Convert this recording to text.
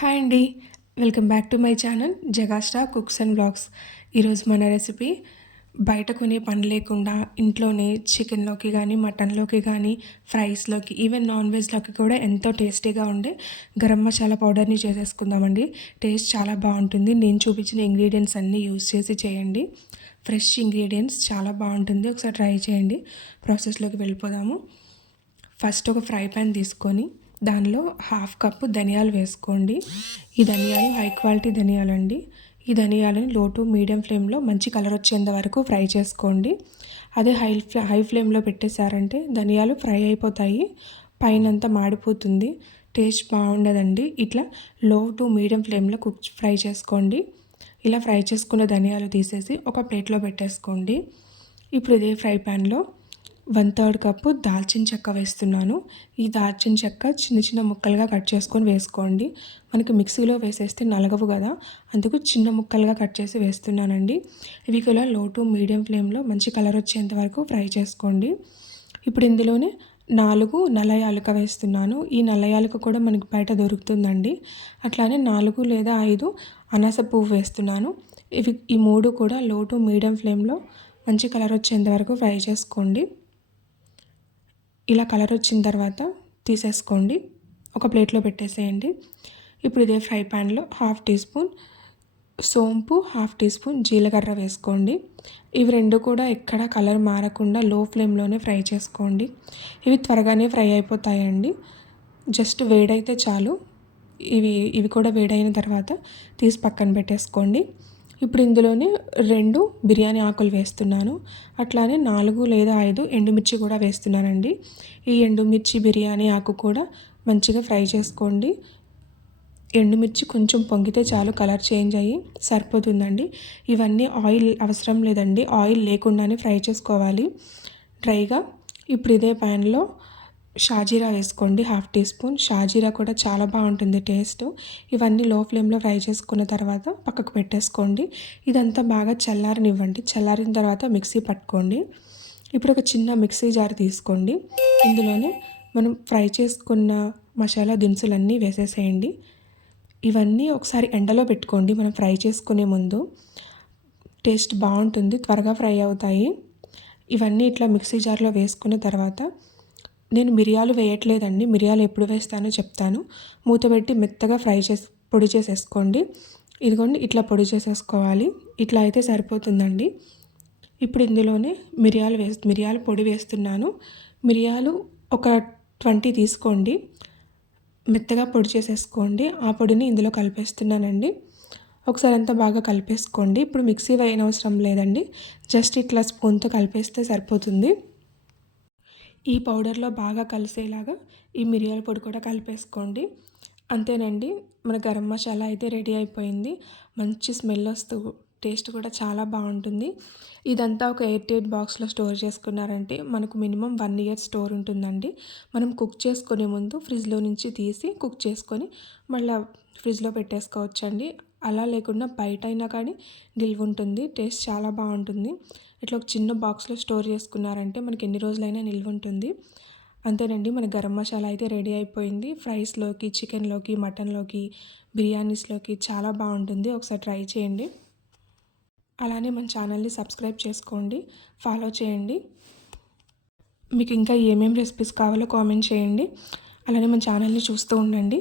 Hi అండి. Welcome back to my channel జగాస్టా cooks and blogs. ఈరోజు మన రెసిపీ బయట కొనే పని లేకుండా ఇంట్లోనే చికెన్లోకి కానీ మటన్లోకి కానీ ఫ్రైస్లోకి ఈవెన్ నాన్ వెజ్లోకి కూడా ఎంతో టేస్టీగా ఉండే గరం మసాలా పౌడర్ని చేసేసుకుందామండి. టేస్ట్ చాలా బాగుంటుంది. నేను చూపించిన ఇంగ్రీడియంట్స్ అన్నీ యూస్ చేసి చేయండి. ఫ్రెష్ ఇంగ్రీడియంట్స్ చాలా బాగుంటుంది. ఒకసారి ట్రై చేయండి. ప్రాసెస్లోకి వెళ్ళిపోదాము. ఫస్ట్ ఒక ఫ్రై ప్యాన్ తీసుకొని దానిలో హాఫ్ కప్పు ధనియాలు వేసుకోండి. ఈ ధనియాలు హై క్వాలిటీ ధనియాలు అండి ఈ ధనియాలని లో టు మీడియం ఫ్లేమ్లో మంచి కలర్ వచ్చేంత వరకు ఫ్రై చేసుకోండి. అదే హై హై ఫ్లేమ్లో పెట్టేశారంటే ధనియాలు ఫ్రై అయిపోతాయి. పైనంతా మాడిపోతుంది. టేస్ట్ బాగుండదండి. ఇట్లా లో టు మీడియం ఫ్లేమ్లో కుక్ ఫ్రై చేసుకోండి. ఇలా ఫ్రై చేసుకున్న ధనియాలు తీసేసి ఒక ప్లేట్లో పెట్టేసుకోండి. ఇప్పుడు ఇదే ఫ్రై ప్యాన్లో వన్ థర్డ్ కప్పు దాల్చిన చెక్క వేస్తున్నాను. ఈ దాల్చిన చెక్క చిన్న చిన్న ముక్కలుగా కట్ చేసుకొని వేసుకోండి. మనకి మిక్సీలో వేసేస్తే నలగవు కదా అందుకు చిన్న ముక్కలుగా కట్ చేసి వేస్తున్నానండి. ఇవి కూడా లో టు మీడియం ఫ్లేమ్లో మంచి కలర్ వచ్చేంత వరకు ఫ్రై చేసుకోండి. ఇప్పుడు ఇందులోనే నాలుగు నల్ల యాలుక వేస్తున్నాను. ఈ నల్ల యాలుక కూడా మనకి బయట దొరుకుతుందండి. అట్లానే నాలుగు లేదా ఐదు అనాస పువ్వు వేస్తున్నాను. ఇవి ఈ మూడు కూడా లో టు మీడియం ఫ్లేమ్లో మంచి కలర్ వచ్చేంత వరకు ఫ్రై చేసుకోండి. ఇలా కలర్ వచ్చిన తర్వాత తీసేసుకోండి. ఒక ప్లేట్లో పెట్టేసేయండి. ఇప్పుడు ఇదే ఫ్రై ప్యాన్లో హాఫ్ టీ స్పూన్ సోంపు హాఫ్ టీ స్పూన్ జీలకర్ర వేసుకోండి. ఇవి రెండు కూడా ఎక్కడ కలర్ మారకుండా లో ఫ్లేమ్లోనే ఫ్రై చేసుకోండి. ఇవి త్వరగానే ఫ్రై అయిపోతాయండి. జస్ట్ వేడైతే చాలు. ఇవి ఇవి కూడా వేడైన తర్వాత తీసి పక్కన పెట్టేసుకోండి. ఇప్పుడు ఇందులోనే రెండు బిర్యానీ ఆకులు వేస్తున్నాను. అట్లానే నాలుగు లేదా ఐదు ఎండుమిర్చి కూడా వేస్తున్నానండి. ఈ ఎండుమిర్చి బిర్యానీ ఆకు కూడా మంచిగా ఫ్రై చేసుకోండి. ఎండుమిర్చి కొంచెం పొంగితే చాలు కలర్ చేంజ్ అయ్యి సరిపోతుందండి. ఇవన్నీ ఆయిల్ అవసరం లేదండి. ఆయిల్ లేకుండానే ఫ్రై చేసుకోవాలి. డ్రైగా ఇప్పుడు ఇదే ప్యాన్లో షాజీరా వేసుకోండి హాఫ్ టీ స్పూన్. షాజీరా కూడా చాలా బాగుంటుంది టేస్ట్. ఇవన్నీ లో ఫ్లేమ్లో ఫ్రై చేసుకున్న తర్వాత పక్కకు పెట్టేసుకోండి. ఇదంతా బాగా చల్లారనివ్వండి. చల్లారిన తర్వాత మిక్సీ పట్టుకోండి. ఇప్పుడు ఒక చిన్న మిక్సీ జార్ తీసుకోండి. ఇందులోనే మనం ఫ్రై చేసుకున్న మసాలా దినుసులన్నీ వేసేసేయండి. ఇవన్నీ ఒకసారి ఎండలో పెట్టుకోండి. మనం ఫ్రై చేసుకునే ముందు టేస్ట్ బాగుంటుంది త్వరగా ఫ్రై అవుతాయి. ఇవన్నీ ఇట్లా మిక్సీ జార్లో వేసుకున్న తర్వాత నేను మిరియాలు వేయట్లేదండి. మిరియాలు ఎప్పుడు వేస్తానో చెప్తాను. మూత పెట్టి మెత్తగా ఫ్రై చేసి పొడి చేసేసుకోండి. ఇదిగోండి ఇట్లా పొడి చేసేసుకోవాలి. ఇట్లా అయితే సరిపోతుందండి. ఇప్పుడు ఇందులోనే మిరియాలు వేస్ మిరియాల పొడి వేస్తున్నాను. మిరియాలు ఒక ట్వంటీ తీసుకోండి. మెత్తగా పొడి చేసేసుకోండి. ఆ పొడిని ఇందులో కలిపేస్తున్నానండి. ఒకసారి అంతా బాగా కలిపేసుకోండి. ఇప్పుడు మిక్సీ వేయనవసరం లేదండి. జస్ట్ ఇట్లా స్పూన్తో కలిపేస్తే సరిపోతుంది. ఈ పౌడర్లో బాగా కలిసేలాగా ఈ మిరియాల పొడి కూడా కలిపేసుకోండి. అంతేనండి మన గరం మసాలా అయితే రెడీ అయిపోయింది. మంచి స్మెల్ వస్తూ టేస్ట్ కూడా చాలా బాగుంటుంది. ఇదంతా ఒక ఎయిర్ టైట్ బాక్స్లో స్టోర్ చేసుకున్నారంటే మనకు మినిమం వన్ ఇయర్ స్టోర్ ఉంటుందండి. మనం కుక్ చేసుకునే ముందు ఫ్రిడ్జ్లో నుంచి తీసి కుక్ చేసుకొని మళ్ళీ ఫ్రిడ్జ్లో పెట్టేసుకోవచ్చండి. అలా లేకుండా బయట అయినా కానీ నిల్వ ఉంటుంది టేస్ట్ చాలా బాగుంటుంది. ఇట్లా ఒక చిన్న బాక్స్లో స్టోర్ చేసుకున్నారంటే మనకి ఎన్ని రోజులైనా నిల్వ ఉంటుంది అంతేనండి మన గరం మసాలా అయితే రెడీ అయిపోయింది. ఫ్రైస్లోకి చికెన్లోకి మటన్లోకి బిర్యానీస్లోకి చాలా బాగుంటుంది. ఒకసారి ట్రై చేయండి. అలానే మన ఛానల్ని సబ్స్క్రైబ్ చేసుకోండి. ఫాలో చేయండి. మీకు ఇంకా ఏమేమి రెసిపీస్ కావాలో కామెంట్ చేయండి. అలానే మన ఛానల్ని చూస్తూ ఉండండి.